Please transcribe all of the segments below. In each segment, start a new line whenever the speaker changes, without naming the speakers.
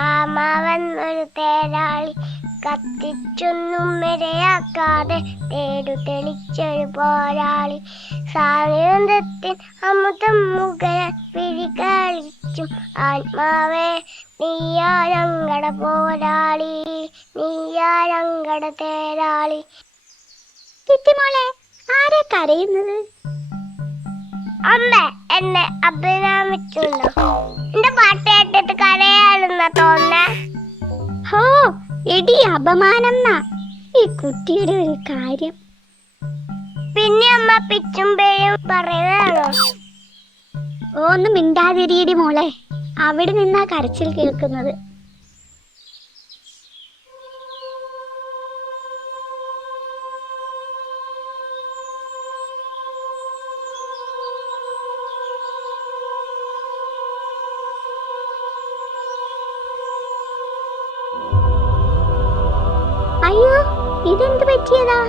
ആമാവൻ ഒരു തേരാളി. കത്തിച്ചൊന്നും ഇരയാക്കാതെ തേടു തെളിച്ചൊരു പോരാളി. സായുധത്തിൻ അമുതം മുഖര പിഴികളിച്ചും ആത്മാവേ നീയാരങ്കട പോരാളി നീയാരങ്കട തേരാളി.
ചിത്തിമോളെ ആരാ കരയുന്നത്?
അമ്മ എന്നെ അഭിരാമിച്ചുണ്ടോ എന്റെ പാട്ട് കേട്ടിട്ട് കരയാണെന്നാ തോന്നേ?
ഹോ എടി അപമാനം ഈ കുട്ടിയുടെ ഒരു കാര്യം.
പിന്നെ അമ്മ പിച്ചും പേയും പറയുകയാണോ
ഓ ഒന്ന് മിണ്ടാതിരിയടി മോളെ. അവിടെ നിന്നാ കരച്ചിൽ കേൾക്കുന്നത്. അയ്യോ ഇതെന്ത് പറ്റിയതാ?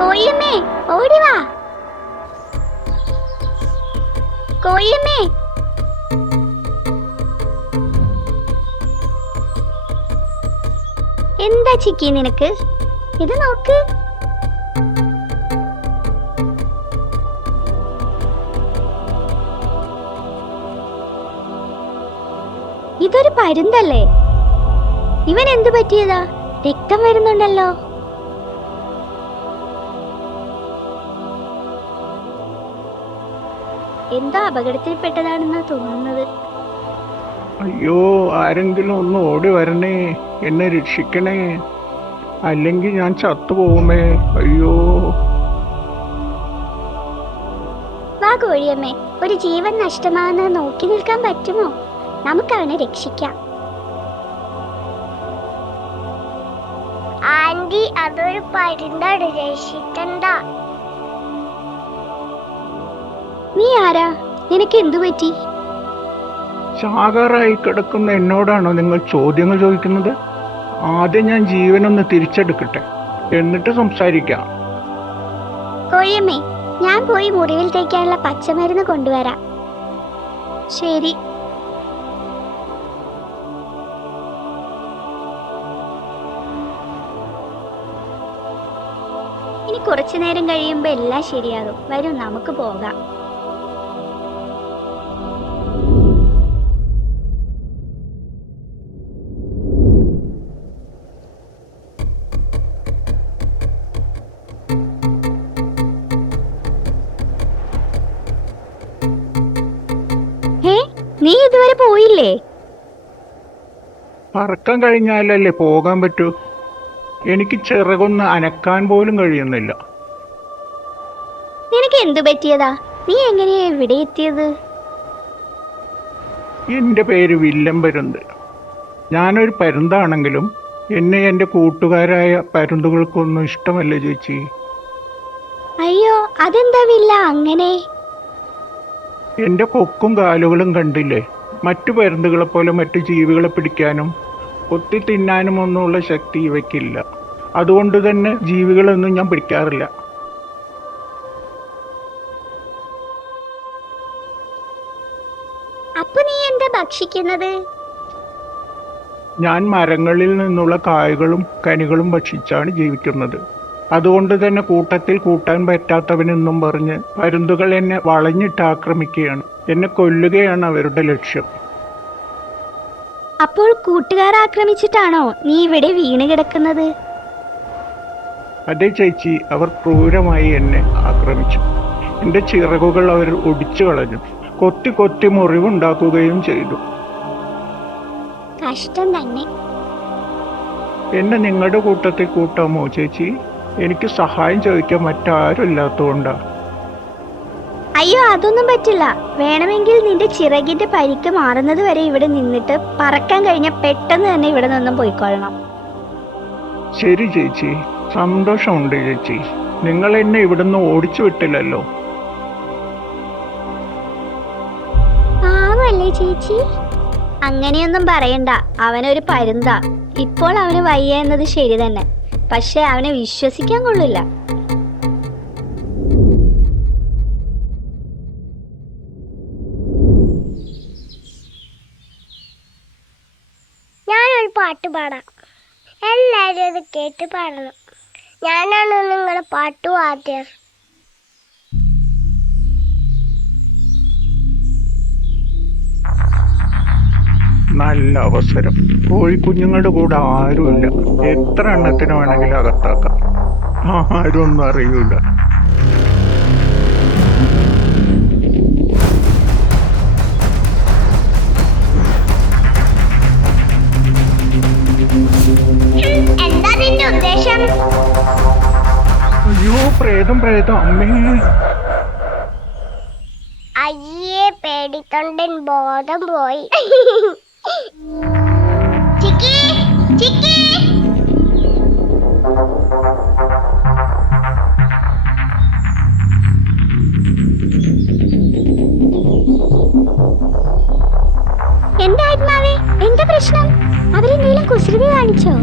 കോഴിയമ്മേ ഓടി വാ. കോഴിയമ്മേ. എന്താ ചിക്കി നിനക്ക്? ഇത് നോക്ക്. ഇതൊരു പരുന്തല്ലേ? ഇവൻ എന്തു പറ്റിയതാ? രക്തം വരുന്നുണ്ടല്ലോ. എന്തോ അപകടത്തിൽപ്പെട്ടതാണെന്നാ തോന്നുന്നത്?
അയ്യോ ആരെങ്കിലും ഒന്ന് ഓടി വരണേ എന്നെ രക്ഷിക്കണേ. അല്ലെങ്കിൽ ഞാൻ ചത്തുപോകുമേ അയ്യോ.
വാ കോഴിയമ്മേ ഒരു ജീവൻ നഷ്ടമാകുന്ന നോക്കി നിൽക്കാൻ പറ്റുമോ? നമുക്ക് അവനെ രക്ഷിക്കാം.
ആന്റി അതൊരു പരുന്താണ് രക്ഷിക്കണ്ട.
നീ ആരാ? നിനക്ക് എന്തു പറ്റി?
ചാകാറായി കിടക്കുന്ന എന്നോടാണോ നിങ്ങൾ ചോദ്യങ്ങൾ ചോദിക്കുന്നത്? ആദ്യം ഞാൻ ജീവനൊന്ന് തിരിച്ചെടുക്കട്ടെ. എന്നിട്ട് സംസാരിക്കാം.
കോഴിയമ്മേ ഞാൻ പോയി മുറിയിൽ തേക്കാനുള്ള പച്ചമരുന്ന് കൊണ്ടുവരാം. ശരി. ഇനി കുറച്ചു നേരം കഴിയുമ്പോൾ എല്ലാം ശരിയാകും. വരും നമുക്ക് പോകാം. നീ ഇതുവരെ പോയില്ലേ?
പറക്കാൻ കഴിഞ്ഞാലല്ലേ പോകാൻ പറ്റൂ? എനിക്ക് ചിറകൊന്ന് അനക്കാൻ പോലും കഴിയുന്നില്ല.
നിനക്ക് എന്തു പറ്റിയതാ? നീ എങ്ങനെയാ ഇവിടെ എത്തിയത്?
എന്റെ പേര് വില്ലം പരുന്ത്. ഞാനൊരു പരുന്താണെങ്കിലും എന്നെ എന്റെ കൂട്ടുകാരായ പരുന്തുകൾക്കൊന്നും ഇഷ്ടമല്ല ചേച്ചി.
അയ്യോ അതെന്താ വില്ല അങ്ങനെ?
എന്റെ കൊക്കും കാലുകളും കണ്ടില്ലേ? മറ്റു പരുന്തുകളെ പോലെ മറ്റു ജീവികളെ പിടിക്കാനും കൊത്തി തിന്നാനും ഒന്നുമുള്ള ശക്തി ഇവയ്ക്കില്ല. അതുകൊണ്ട് തന്നെ ജീവികളൊന്നും ഞാൻ പിടിക്കാറില്ല.
അപ്പൊ നീ എന്താ ഭക്ഷിക്കുന്നത്?
ഞാൻ മരങ്ങളിൽ നിന്നുള്ള കായകളും കനികളും ഭക്ഷിച്ചാണ് ജീവിക്കുന്നത്. അതുകൊണ്ട് തന്നെ കൂട്ടത്തിൽ കൂട്ടാൻ പറ്റാത്തവനെന്നും പറഞ്ഞ് പരുന്തുകൾ എന്നെ വളഞ്ഞിട്ട് ആക്രമിക്കുകയാണ് എന്നെ കൊല്ലുകയാണ് അവരുടെ ലക്ഷ്യം.
അപ്പോൾ കൂട്ടുകാർ ആക്രമിച്ചിട്ടാണോ നീ ഇവിടെ വീണ് കിടക്കുന്നത്?
അതെ ചേച്ചി അവർ ക്രൂരമായി എന്നെ ആക്രമിച്ചു. എന്റെ ചിറകുകൾ അവർ ഒടിച്ചു കളഞ്ഞു. കൊത്തി കൊത്തി മുറിവുണ്ടാക്കുകയും ചെയ്തു.
കഷ്ടം തന്നെ.
എന്നെ നിങ്ങളുടെ കൂട്ടത്തിൽ കൂട്ടാമോ ചേച്ചി? എനിക്ക് സഹായം ചോദിക്കാൻ മറ്റാരും ഇല്ലാത്തതുകൊണ്ടാ
അയ്യോ അതൊന്നും പറ്റില്ല. വേണമെങ്കിൽ നിന്റെ ചിറകിന്റെ പരിക്ക് മാറുന്നത് വരെ ഇവിടെ നിന്നിട്ട് പറക്കാൻ കഴിഞ്ഞ പെട്ടെന്ന് തന്നെ ഇവിടെ നിന്നും പോയിക്കൊള്ളണം.
ശരി ചേച്ചി. സന്തോഷമുണ്ട് ചേച്ചി. നിങ്ങൾ എന്നെ ഇവിടുന്ന് ഓടിച്ചു വിട്ടില്ലല്ലോ.
പാവല്ലേ ചേച്ചി? അങ്ങനെയൊന്നും പറയണ്ട. അവനൊരു പരുന്താ. ഇപ്പോൾ അവന് വയ്യ എന്നത് ശരി തന്നെ. പക്ഷെ അവനെ വിശ്വസിക്കാൻ കൊള്ളില്ല.
പാടാം. എല്ലാവരും ഇത് കേട്ട് പാടണം. ഞാനാണ് നിങ്ങളുടെ പാട്ട് വാദ്യർ
നല്ല അവസരം. കോഴിക്കുഞ്ഞുങ്ങളുടെ കൂടെ ആരുമില്ല. എത്ര എണ്ണത്തിന് വേണമെങ്കിലും അകത്താക്കാം. ആരും ഒന്നും അറിയൂല. അയ്യോ പ്രേതം പ്രേതം. അമ്മേ.
അയ്യേ പേടിത്തൊണ്ടൻ ബോധം പോയി. ചിക്കി
എന്താ ആത്മാവേ? എന്താ പ്രശ്നം? അവരെന്തെങ്കിലും കുസൃതി കാണിച്ചോ?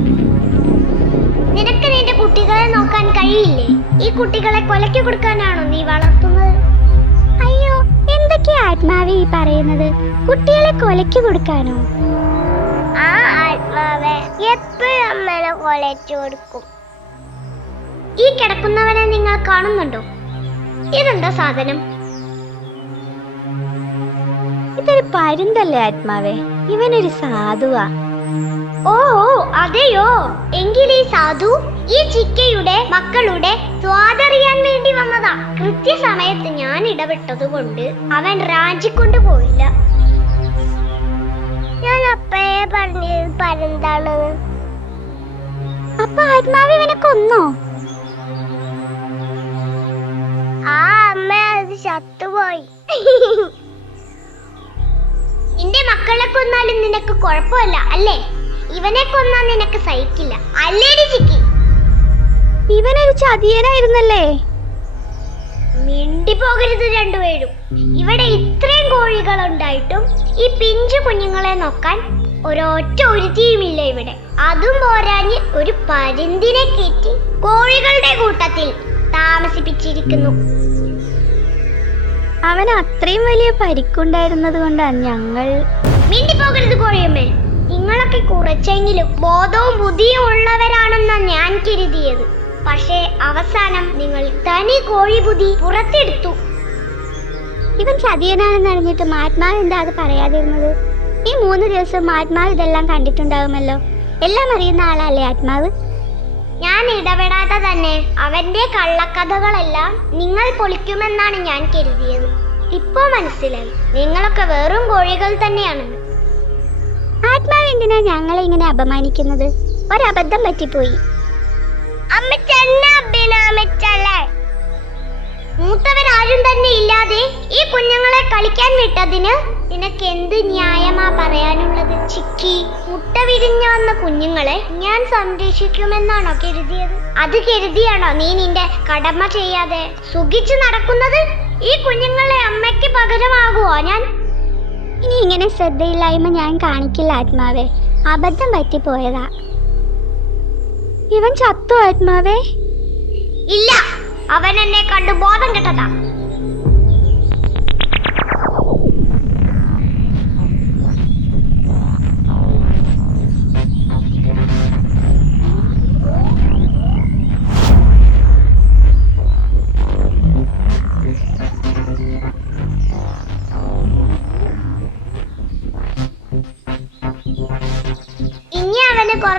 നിനക്ക് നിന്റെ കുട്ടികളെ നോക്കാൻ കഴിയില്ലേ? ഈ കുട്ടികളെ കൊലയ്ക്ക് കൊടുക്കാനാണോ നീ വളർത്തുന്നത്?
അയ്യോ എന്തൊക്കെയാ ആത്മാവി ഈ പറയുന്നത്? കുട്ടികളെ കൊലയ്ക്ക് കൊടുക്കാനോ?
ആ ആത്മാവെ എപ്പോഴും അമ്മനെ കൊലച്ചു കൊടുക്കും. ഈ കിടക്കുന്നവനെ നിങ്ങൾ കാണുന്നുണ്ടോ? ഇതെന്താ സാധനം?
ഇതൊരു പരുന്തല്ലേ ആത്മാവേ. ഇവനൊരു സാധുവാ.
ഓ അതെയോ? എങ്കിൽ ഈ സാധു ഈ ചിക്കയുടെ മക്കളുടെ സ്വാദറിയാൻ വേണ്ടി വന്നതാ. കൃത്യസമയത്ത് ഞാൻ ഇടപെട്ടത് കൊണ്ട് അവൻ റാഞ്ചിക്കൊണ്ടു പോയില്ല. ഞാൻ അപ്പയെ പറഞ്ഞത് പരന്താണ്.
അപ്പൊ ആത്മാവ് ഇവനെ കൊന്നോ?
ആ അമ്മ അത് ചത്തുപോയി. നിന്റെ മക്കളെ കൊന്നാലും നിനക്ക് കുഴപ്പമില്ല അല്ലേ? ഇവനെ കൊന്നാൽ നിനക്ക് സഹിക്കില്ല. അല്ലേടി ചിക്കി?
ഇവനൊരു ചതിയനായിരുന്നല്ലേ?
മിണ്ടി പോകരുത് രണ്ടുപേരും. ഇവിടെ ഇത്രയും കോഴികൾ ഉണ്ടായിട്ടും ഈ പിഞ്ചു കുഞ്ഞുങ്ങളെ നോക്കാൻ ഒരൊറ്റ ഒരുത്തിയുമില്ല ഇവിടെ. അതും പോരാഞ്ഞ് ഒരു പരിന്തിനെ കയറ്റി കോഴികളുടെ കൂട്ടത്തിൽ താമസിപ്പിച്ചിരിക്കുന്നു.
അവൻ അത്രയും വലിയ പരിക്കുണ്ടായിരുന്നത് കൊണ്ടാണ് ഞങ്ങൾ
മിണ്ടി പോകരുത് കോഴിയമ്മേ. നിങ്ങളൊക്കെ കുറച്ചെങ്കിലും ബോധവും ബുദ്ധിയും ഉള്ളവരാണെന്നാണ് ഞാൻ കരുതിയത്. പക്ഷേ അവസാനം നിങ്ങൾ തനി കോഴി ബുദ്ധി പുറത്തെടുത്തു.
ഇവൻ ചതിയനാണെന്ന് അറിഞ്ഞിട്ട് മഹാത്മാവ് എന്താ അത് പറയാതിരുന്നത്? ഈ മൂന്ന് ദിവസം മഹാത്മാവ് ഇതെല്ലാം കണ്ടിട്ടുണ്ടാവുമല്ലോ. എല്ലാം അറിയുന്ന ആളല്ലേ ആത്മാവ്?
ഞാൻ ഇടപെടാതെ തന്നെ അവന്റെ കള്ളക്കഥകളെല്ലാം നിങ്ങൾ പൊളിക്കുമെന്നാണ് ഞാൻ കരുതിയത്. ഇപ്പോ മനസ്സിലായി. നിങ്ങളൊക്കെ വെറും കോഴികൾ തന്നെയാണെന്ന്.
ആത്മാവ് എന്തിനാ ഞങ്ങളെ ഇങ്ങനെ അപമാനിക്കുന്നത്? ഒരബദ്ധം പറ്റിപ്പോയി.
മൂത്തവരാരും തന്നെ ഇല്ലാതെ ഈ കുഞ്ഞുങ്ങളെ കളിക്കാൻ വിട്ടതിന് നിനക്ക് എന്ത് ന്യായമാ പറയാനുള്ളത്? ചിക്കി. മുട്ട വിരിഞ്ഞു വന്ന കുഞ്ഞുങ്ങളെ ഞാൻ സംരക്ഷിക്കുമെന്നാണോ കരുതിയത്? അത് കരുതിയാണോ നീ നിന്റെ കടമ ചെയ്യാതെ? സുഖിച്ചു നടക്കുന്നത് ഈ കുഞ്ഞുങ്ങളെ അമ്മയ്ക്ക് പകരമാകുമോ ഞാൻ
ഇനി ഇങ്ങനെ ശ്രദ്ധയില്ലായ്മ ഞാൻ കാണിക്കില്ല ആത്മാവേ. അബദ്ധം പറ്റിപ്പോയതാ. ഇവൻ ചത്തു ആത്മാവേ.
ഇല്ല. അവൻ എന്നെ കണ്ടു ബോധം കെട്ടതാ.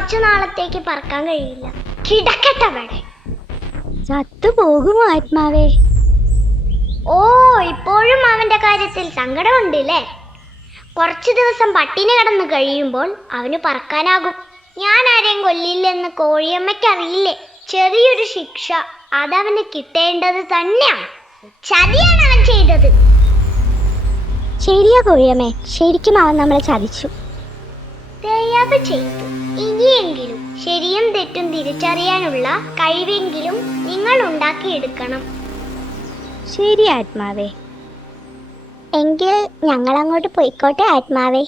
കുറച്ചു നാളത്തേക്ക് പറക്കാൻ കഴിയില്ല. കിടക്കട്ടവിടെ
ചത്തു പോകുമോ ആത്മാവേ?
ഓ ഇപ്പോഴും അവന്റെ കാര്യത്തിൽ സങ്കടമുണ്ട് അല്ലേ കുറച്ചു ദിവസം പട്ടിണി കിടന്ന് കഴിയുമ്പോൾ അവന് പറക്കാനാകും. ഞാൻ ആരെയും കൊല്ലില്ലെന്ന് കോഴിയമ്മയ്ക്ക് അറിയില്ലേ? ചെറിയൊരു ശിക്ഷ അതവന് കിട്ടേണ്ടത് തന്നെയാണ്. അവൻ ചെയ്തത്.
ശരിയാ കോഴിയമ്മേ. ശരിക്കും അവൻ നമ്മളെ ചതിച്ചു.
ദയാവ് ചെയ്തു. ഇനിയെങ്കിലും ശരിയും തെറ്റും തിരിച്ചറിയാനുള്ള കഴിവെങ്കിലും നിങ്ങൾ ഉണ്ടാക്കിയെടുക്കണം.
ശരി ആത്മാവേ. എങ്കിൽ ഞങ്ങൾ അങ്ങോട്ട് പോയിക്കോട്ടെ ആത്മാവേ.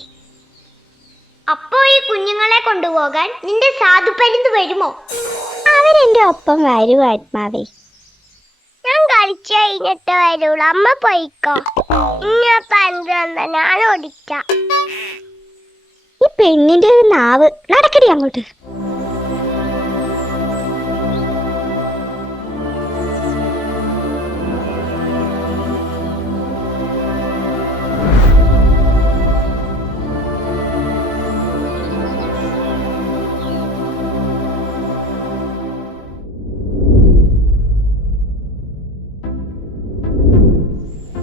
അപ്പോ ഈ കുഞ്ഞുങ്ങളെ കൊണ്ടുപോകാൻ നിന്റെ സാധു പരിന്ത് വരുമോ?
അവരെന്റെ ഒപ്പം വരൂ ആത്മാവേ.
ഞാൻ കളിച്ചു കഴിഞ്ഞിട്ട് വരുള്ളൂ അമ്മ പോയിക്കോ. ഇനി പന്ത് ഞാൻ ഓടിക്കാം.
പെണ്ണിന്റെ ഒരു നാവ്. നടക്കടി അങ്ങോട്ട്.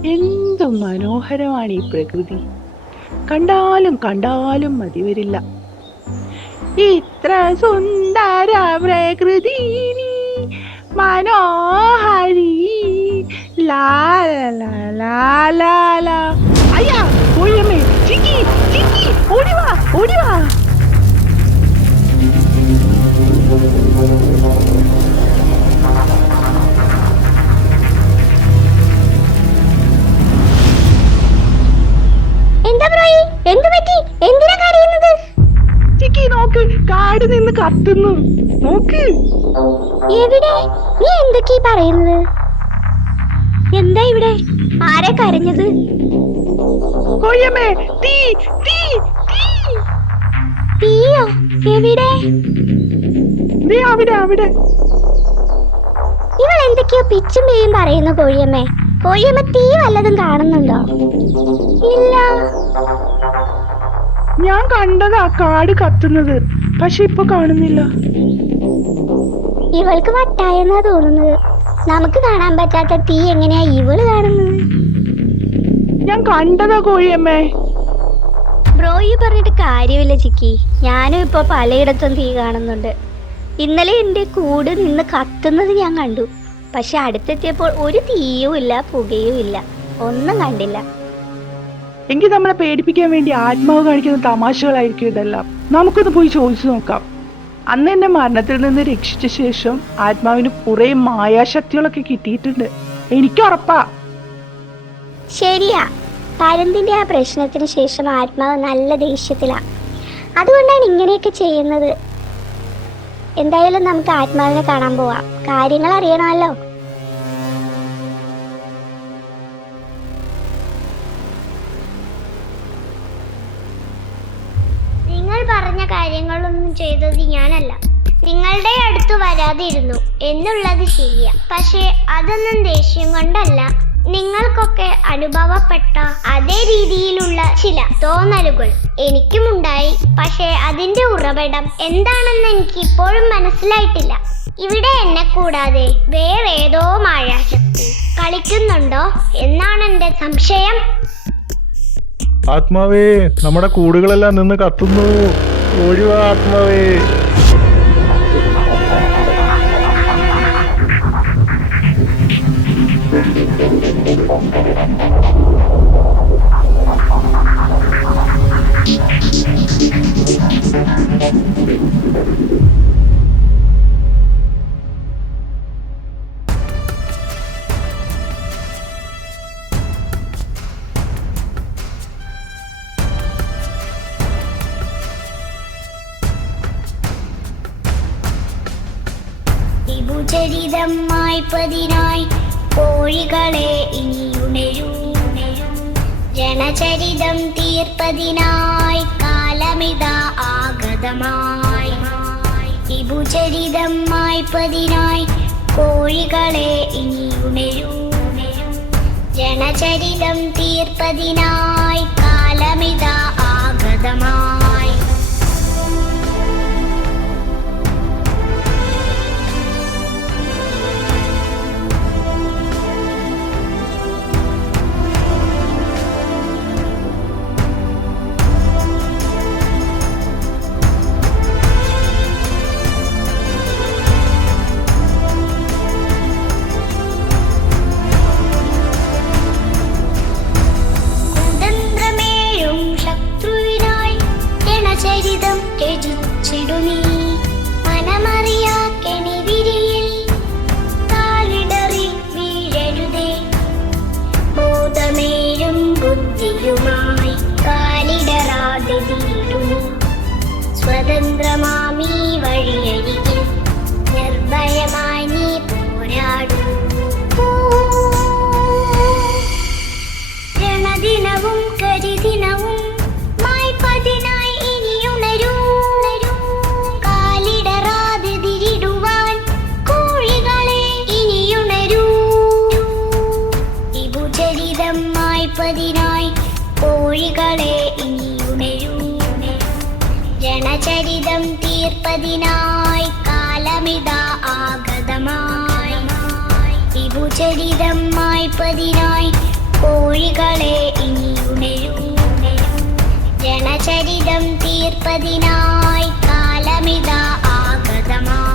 എന്തു മനോഹരമാണ് ഈ പ്രകൃതി. കണ്ടാലും കണ്ടാലും മതി വരില്ല. ഇത്ര സുന്ദര പ്രകൃതി മനോഹരി. ലാ ലാ ലാ. അയ്യാ! നോക്ക്.
എവിടെ? നീ എന്തൊക്കെയാ പറയുന്നത്? എന്താ ഇവിടെ? ആരെ കരഞ്ഞത്?
തീ തീ തീ.
തീയോ? എവിടെ?
നീ അവിടെ അവിടെ.
ഇവൾ എന്തൊക്കെയോ പിച്ചും പേയും പറയുന്നു കോഴിയമ്മേ കോഴിയമ്മ തീ വല്ലതും കാണുന്നുണ്ടോ? ഇല്ല.
ഞാൻ കണ്ടതാ കാട് കത്തുന്നത് പക്ഷെ ഇപ്പൊ കാണുന്നില്ല.
ഇവൾക്ക് വട്ടായെന്നാ തോന്നുന്നത്. നമുക്ക് കാണാൻ പറ്റാത്ത തീ എങ്ങനെയാ ഇവൾ കാണുന്നത്?
ഞാൻ കണ്ടതാ കോഴിയമ്മേ.
ബ്രോ ഈ പറഞ്ഞിട്ട് കാര്യമില്ല ചിക്കി. ഞാനും ഇപ്പൊ പലയിടത്തും തീ കാണുന്നുണ്ട്. ഇന്നലെ എന്റെ കൂട് നിന്ന് കത്തുന്നത് ഞാൻ കണ്ടു. പക്ഷെ അടുത്തെത്തിയപ്പോൾ ഒരു തീയും ഇല്ല പുകയും ഇല്ല. ഒന്നും കണ്ടില്ല.
എങ്കിൽ നമ്മളെ പേടിപ്പിക്കാൻ വേണ്ടി ആത്മാവ് കാണിക്കുന്ന തമാശകളായിരിക്കും ഇതെല്ലാം. നമുക്കൊന്ന് പോയി ചോദിച്ചു നോക്കാം. അന്ന് എന്നെ മരണത്തിൽ നിന്ന് രക്ഷിച്ച ശേഷം ആത്മാവിന് കുറെ മായാശക്തികളൊക്കെ കിട്ടിയിട്ടുണ്ട്. എനിക്ക് ഉറപ്പാ.
ശരിയാ. പരന്തിന്റെ ആ പ്രശ്നത്തിന് ശേഷം ആത്മാവ് നല്ല ദേഷ്യത്തിലാ. അതുകൊണ്ടാണ് ഇങ്ങനെയൊക്കെ ചെയ്യുന്നത്. എന്തായാലും നമുക്ക് ആത്മാവിനെ കാണാൻ പോവാം. കാര്യങ്ങൾ അറിയണമല്ലോ.
കാര്യങ്ങളൊന്നും ചെയ്തത് ഞാനല്ല. നിങ്ങളുടെ അടുത്ത് വരാതിരുന്നു എന്നുള്ളത് ശരിയാ. പക്ഷേ അതൊന്നും ദേഷ്യം കൊണ്ടല്ല. നിങ്ങൾക്കൊക്കെ അനുഭവപ്പെട്ട അതേ രീതിയിലുള്ള ചില തോന്നലുകൾ എനിക്കുമുണ്ടായി. പക്ഷേ അതിന്റെ ഉറവിടം എന്താണെന്ന് എനിക്ക് ഇപ്പോഴും മനസ്സിലായിട്ടില്ല. ഇവിടെ എന്നെ കൂടാതെ വേറെ ഏതോ മായാശക്തി കളിക്കുന്നുണ്ടോ എന്നാണ് എന്റെ സംശയം.
ആത്മാവേ നമ്മുടെ കൂടുകളെല്ലാം നിന്ന് കത്തുന്നു. ഒഴിവാ ആത്മാവേ.
വിഭുചരിതം മായ്പതിനായി കോഴികളെ ഇനി ജനചരിതം തീർപ്പതിനായി കാലമിത ആഗതമായി. വിഭുചരിതം മായ്പതിനായി കോഴികളെ ഇനി ജനചരിതം തീർപ്പതിനായി കാലമിത ആഗതമായി. പതിനായി കാലമിതാ ആഗതമായി. വിഭുചരിതമായി പതിനായി കോഴികളെ ഇനി ജനചരിതം തീർപ്പതിനായി കാലമിതാ ആഗതമായി.